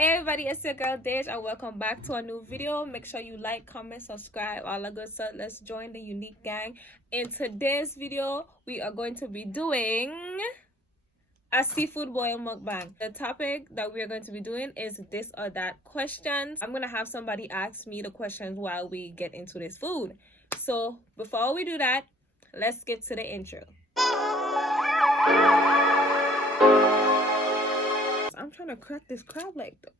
Hey everybody, it's your girl Dej and welcome back to a new video. Make sure you like, comment, subscribe, all that good stuff. Let's join the unique gang. In today's video, we are going to be doing a seafood boil mukbang. The topic that we are going to be doing is this or that questions. I'm gonna have somebody ask me the questions while we get into this food. So before we do that, let's get to the intro. I'm trying to crack this crab leg though.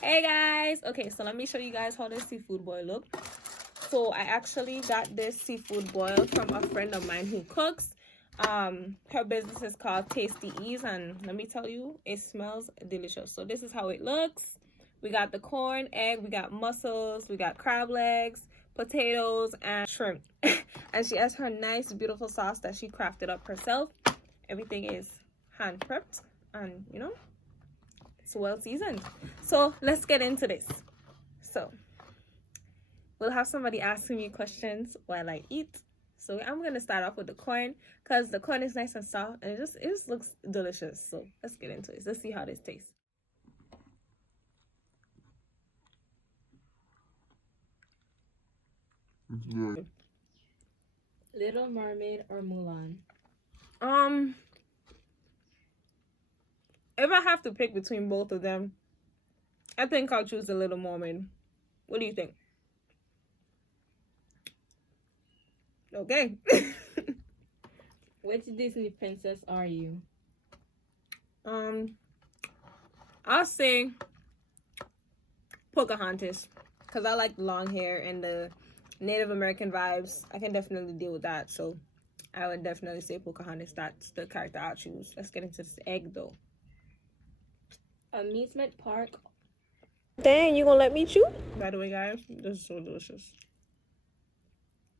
Hey guys, okay, so let me show you guys how this seafood boil look. So I actually got this seafood boil from a friend of mine who cooks. Her business is called Tasty Ease, and let me tell you, it smells delicious. So this is how it looks. We got the corn, egg, we got mussels, we got crab legs, potatoes, and shrimp. And she has her nice beautiful sauce that she crafted up herself. Everything is hand prepped and you know, it's well seasoned. So let's get into this. So we'll have somebody asking me questions while I eat. So I'm gonna start off with the corn because the corn is nice and soft and it just looks delicious. So let's get into it. Let's see how this tastes. Little Mermaid or Mulan? If I have to pick between both of them, I think I'll choose the Little Mermaid. What do you think? Okay. Which Disney princess are you? I'll say Pocahontas because I like the long hair and the Native American vibes. I can definitely deal with that, so I would definitely say Pocahontas. That's the character I'll choose. Let's get into this egg though. Amusement park. Dang, you gonna let me chew? By the way, guys, this is so delicious.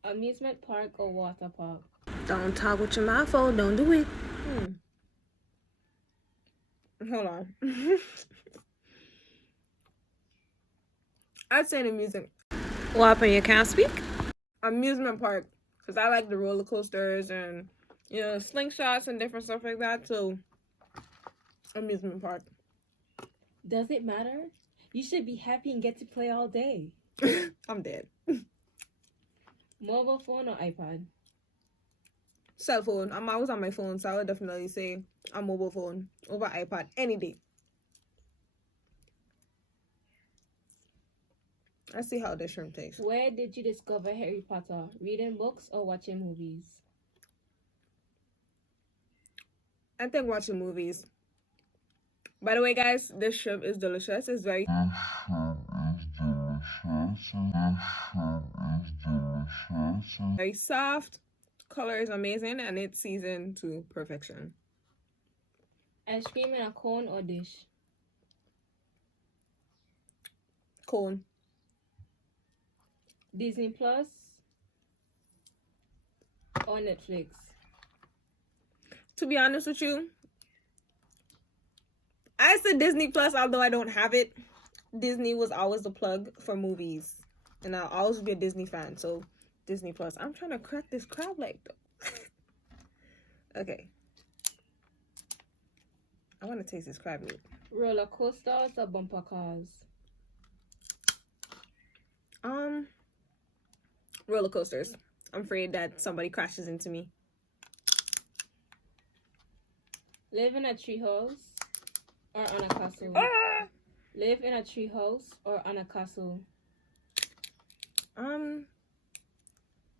Amusement park or water park? Don't talk with your mouth full. Don't do it. Hold on. I'd say an amusement. What happened? You can't speak? Amusement park, because I like the roller coasters and, you know, slingshots and different stuff like that. So, amusement park. Does it matter? You should be happy and get to play all day. I'm dead. Mobile phone or iPad? Cell phone. I'm always on my phone, so I would definitely say a mobile phone over iPad any day. Let's see how this shrimp tastes. Where did you discover Harry Potter? Reading books or watching movies? I think watching movies. By the way, guys, this shrimp is delicious. It's very very soft. Color is amazing and it's seasoned to perfection. Ice cream in a cone or dish? Cone. Disney Plus or Netflix? To be honest with you, I said Disney Plus, although I don't have it. Disney was always the plug for movies, and I'll always be a Disney fan, so Disney Plus. I'm trying to crack this crab leg though. Okay. I want to taste this crab meat. Roller coasters or bumper cars? Roller coasters. I'm afraid that somebody crashes into me. Live in a treehouse or on a castle? Live in a treehouse or on a castle?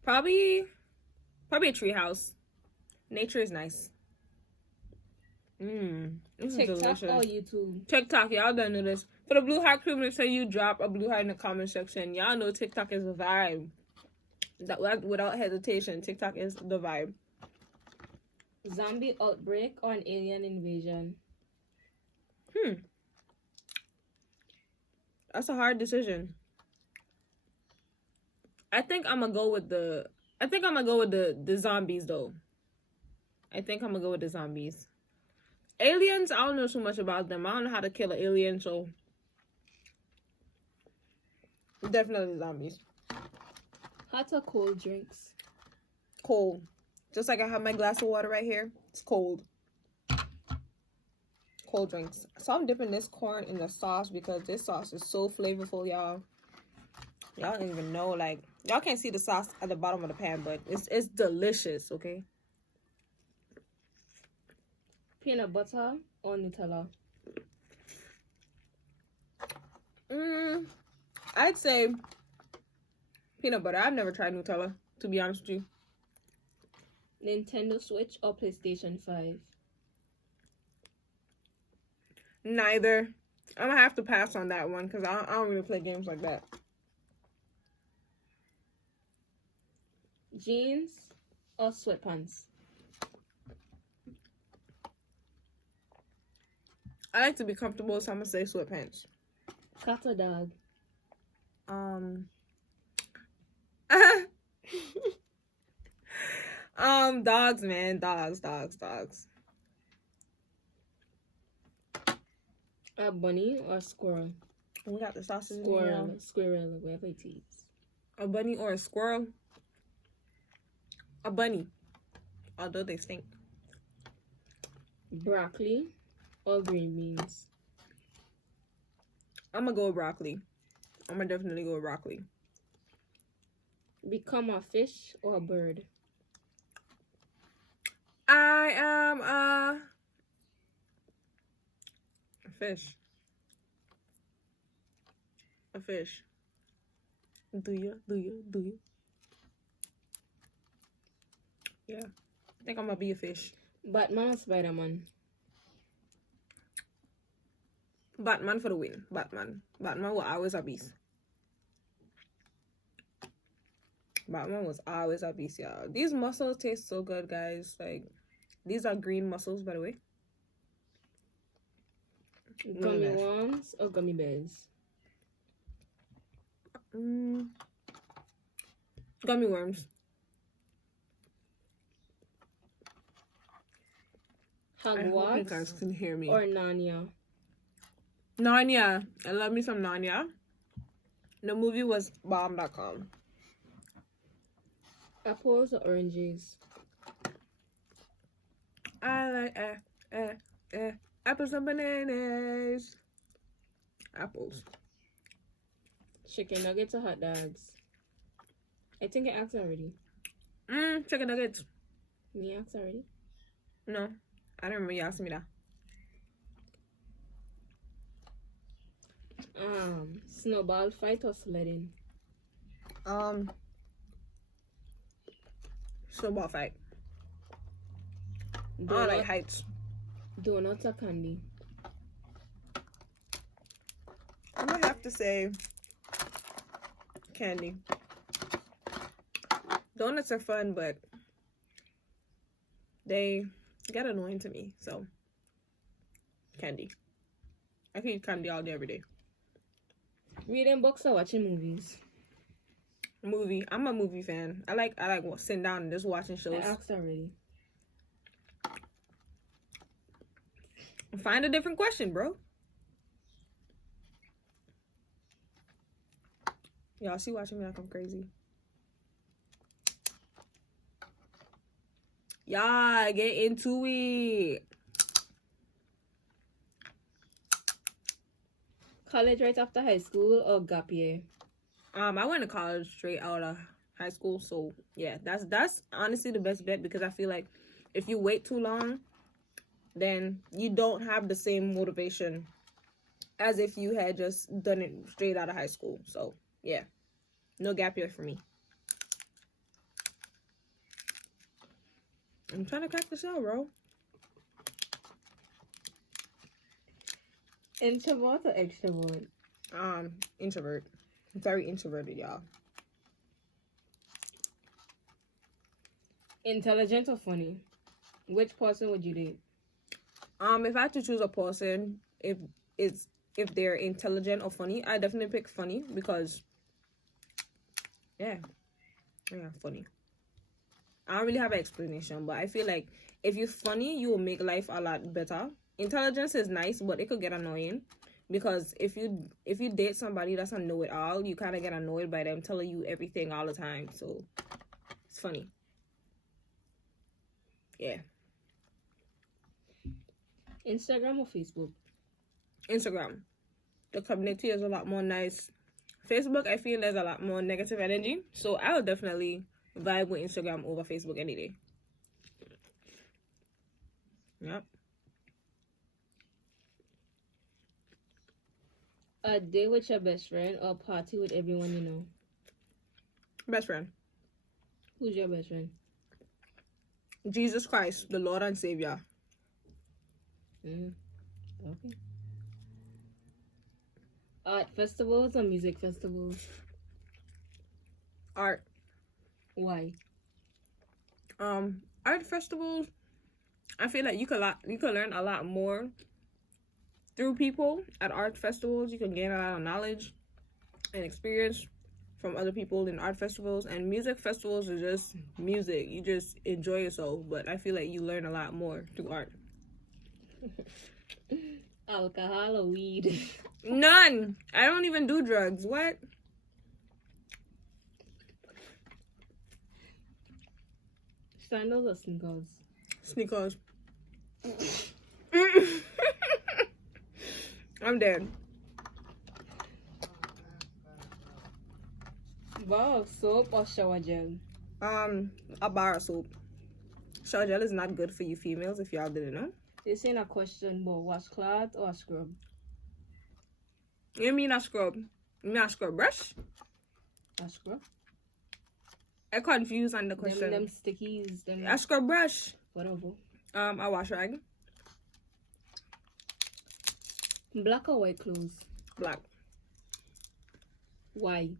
Probably a tree house. Nature is nice. This is TikTok delicious. or YouTube? TikTok, y'all don't know this. For the blue heart crew, make sure you drop a blue heart in the comment section. Y'all know TikTok is a vibe. That without hesitation, TikTok is the vibe. Zombie outbreak or an alien invasion? That's a hard decision. I think I'm gonna go with the zombies though. I think I'm gonna go with the zombies. Aliens, I don't know too much about them. I don't know how to kill an alien, so definitely zombies. Hot or cold drinks? Cold. Just like I have my glass of water right here. It's cold. cold drinks. So I'm dipping this corn in the sauce because this sauce is so flavorful, y'all. Y'all don't even know, like, y'all can't see the sauce at the bottom of the pan, but it's delicious, okay? Peanut butter or Nutella? I'd say peanut butter. I've never tried Nutella, to be honest with you. Nintendo Switch or PlayStation 5? Neither. I'm gonna have to pass on that one because I don't really play games like that. Jeans or sweatpants? I like to be comfortable, so I'm gonna say sweatpants. Cat or dog? Dogs, man. Dogs. A bunny or squirrel? We got the sauces in Squirrel, here. squirrel, whatever it is. A bunny or a squirrel? A bunny. Although they stink. Broccoli or green beans? I'm gonna go with broccoli. I'm gonna definitely go with broccoli. Become a fish or a bird? I am a fish. A fish. Do you? Yeah. I think I'm gonna be a fish. Batman or Spider-Man? Batman for the win. Batman will always a beast. Batman was always a beast, y'all. These mussels taste so good, guys. Like, these are green mussels, by the way. Gummy worms or gummy bears? Gummy worms. I hope you guys can hear me. Or Narnia? Narnia. I love me some Narnia. The movie was bomb.com. Apples or oranges? I like apples and bananas. Apples. Chicken nuggets or hot dogs? I think I asked already. Chicken nuggets. Me asked already? No, I don't remember you asking me that. Snowball fight or sledding? Snowball fight. Donut, I like heights. Donuts or candy? I'm gonna have to say candy. Donuts are fun, but they get annoying to me. So candy. I can eat candy all day, every day. Reading books or watching movies? Movie. I'm a movie fan. I like sitting down and just watching shows. I asked already. Find a different question, bro. Y'all see watching me like I'm crazy. Y'all get into it. College right after high school or gap year? I went to college straight out of high school, so yeah, that's honestly the best bet because I feel like if you wait too long, then you don't have the same motivation as if you had just done it straight out of high school. So yeah, no gap year for me. I'm trying to crack the shell, bro. Introvert or extrovert? Introvert. I'm very introverted, y'all. Intelligent or funny? Which person would you date? If I had to choose a person, if they're intelligent or funny, I definitely pick funny because yeah, funny. I don't really have an explanation, but I feel like if you're funny, you will make life a lot better. Intelligence is nice, but it could get annoying because if you date somebody that's a know-it-all, you kind of get annoyed by them telling you everything all the time. So it's funny. Yeah. Instagram or Facebook? Instagram. The community is a lot more nice. Facebook, I feel there's a lot more negative energy. So I would definitely vibe with Instagram over Facebook any day. Yep. A day with your best friend or a party with everyone you know? Best friend. Who's your best friend? Jesus Christ, the Lord and Savior. Okay. Art festivals or music festivals? Art. Why? Art festivals, I feel like you could learn a lot more through people at art festivals. You can gain a lot of knowledge and experience from other people in art festivals. And music festivals are just music. You just enjoy yourself. But I feel like you learn a lot more through art. Alcohol or weed? None. I don't even do drugs. What? Sandals or sneakers? Sneakers. I'm dead. Bar of soap or shower gel? A bar of soap. Shower gel is not good for you females if y'all didn't know. This ain't a question, but washcloth or a scrub? You mean a scrub? You mean a scrub brush? A scrub? I confused on the question. Them stickies. Them A scrub brush. whatever. A wash rag. Black or white clothes? Black. Why?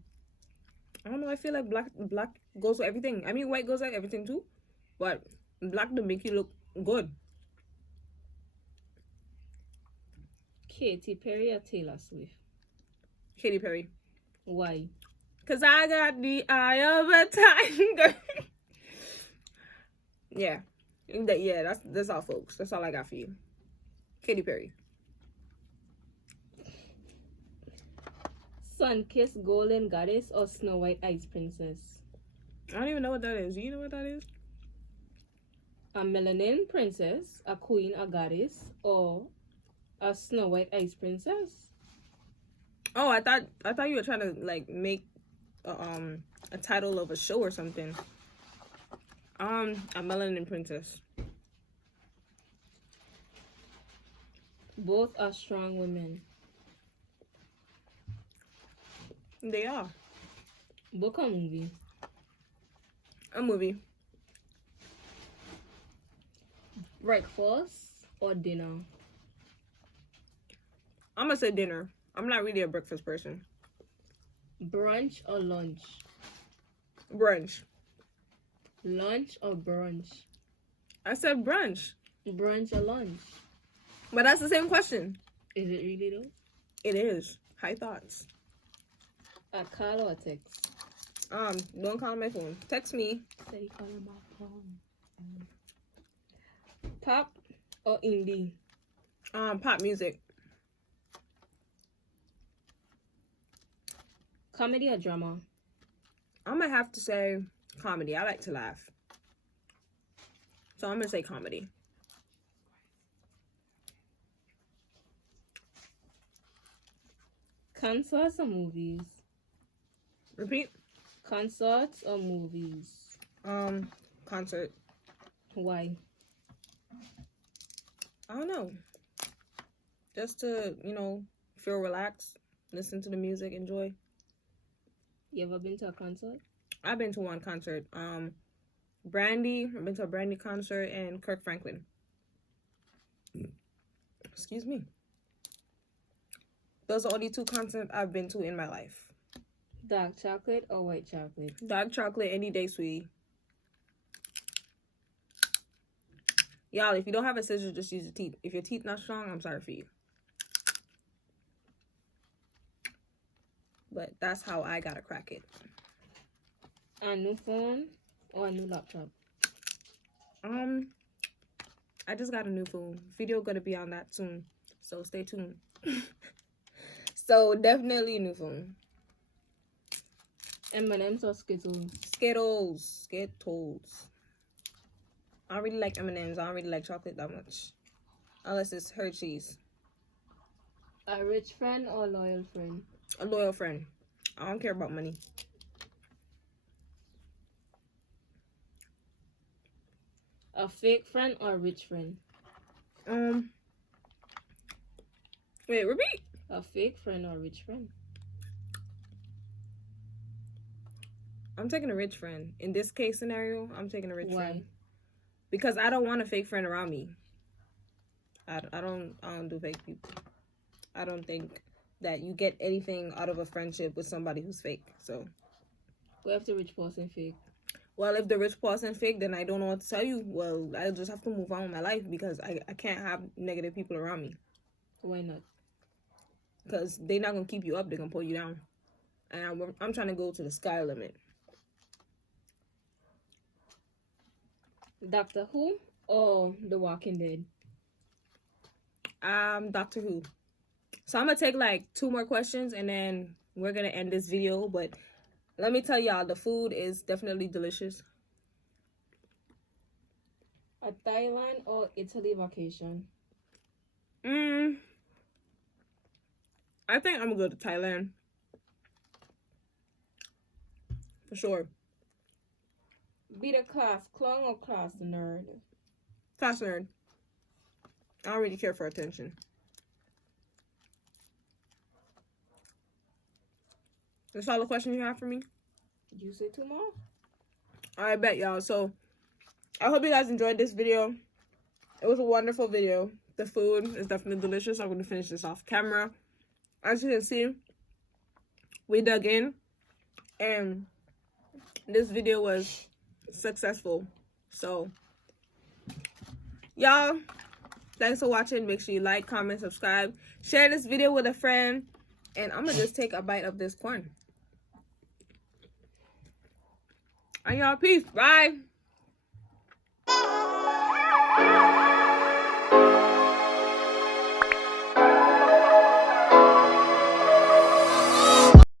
I don't know. I feel like black goes with everything. I mean, white goes with everything too, but black to make you look good. Katy Perry or Taylor Swift? Katy Perry. Why? Cause I got the eye of a tiger. Yeah, that's all, folks. That's all I got for you. Katy Perry. Sun-kissed golden goddess or Snow White ice princess? I don't even know what that is. Do you know what that is? A melanin princess, a queen, a goddess, or a Snow White ice princess? Oh, I thought you were trying to like make a title of a show or something. A melanin princess. Both are strong women. They are. Book or movie? A movie. Breakfast or dinner? I'm gonna say dinner. I'm not really a breakfast person. Brunch or lunch? Brunch. Lunch or brunch? I said brunch. Brunch or lunch? But that's the same question. Is it really though? It is. High thoughts. A call or a text? Don't call my phone. Text me. Say call on my phone. Pop or indie? Pop music. Comedy or drama? I'm gonna have to say comedy. I like to laugh. So I'm gonna say comedy. Concerts or movies? Repeat. Concerts or movies? Concert. Why? I don't know. Just to, feel relaxed, listen to the music, enjoy. You ever been to a concert? I've been to one concert. Brandy. I've been to a Brandy concert and Kirk Franklin. Excuse me. Those are only two concerts I've been to in my life. Dark chocolate or white chocolate? Dark chocolate any day, sweetie. Y'all, if you don't have a scissors, just use your teeth. If your teeth not strong, I'm sorry for you. But that's how I gotta crack it. A new phone or a new laptop? I just got a new phone. Video gonna be on that soon, so stay tuned. So definitely a new phone. M&M's or Skittles? Skittles. I don't really like M&M's. I don't really like chocolate that much. unless it's her cheese. A rich friend or a loyal friend? A loyal friend. I don't care about money. A fake friend or a rich friend? Wait, repeat. A fake friend or a rich friend? I'm taking a rich friend. In this case scenario, I'm taking a rich Why? friend. Because I don't want a fake friend around me. I don't do fake people. I don't think that you get anything out of a friendship with somebody who's fake. So, What if the rich person fake? well, if the rich person fake, then I don't know what to tell you. Well, I just have to move on with my life because I can't have negative people around me. Why not? Because they're not going to keep you up. They're going to pull you down. And I'm trying to go to the sky limit. Doctor Who or The Walking Dead? Doctor Who. So I'm going to take like 2 more questions and then we're going to end this video. But let me tell y'all, the food is definitely delicious. A Thailand or Italy vacation? I think I'm going to go to Thailand. For sure. Be the class clown or class nerd? Class nerd. I don't really care for attention. That's all the questions you have for me? Did you say 2 more? I bet y'all. So, I hope you guys enjoyed this video. It was a wonderful video. The food is definitely delicious. I'm going to finish this off camera. As you can see, we dug in. And this video was successful. So, y'all, thanks for watching. Make sure you like, comment, subscribe. Share this video with a friend. And I'm going to just take a bite of this corn. And y'all, peace. Bye.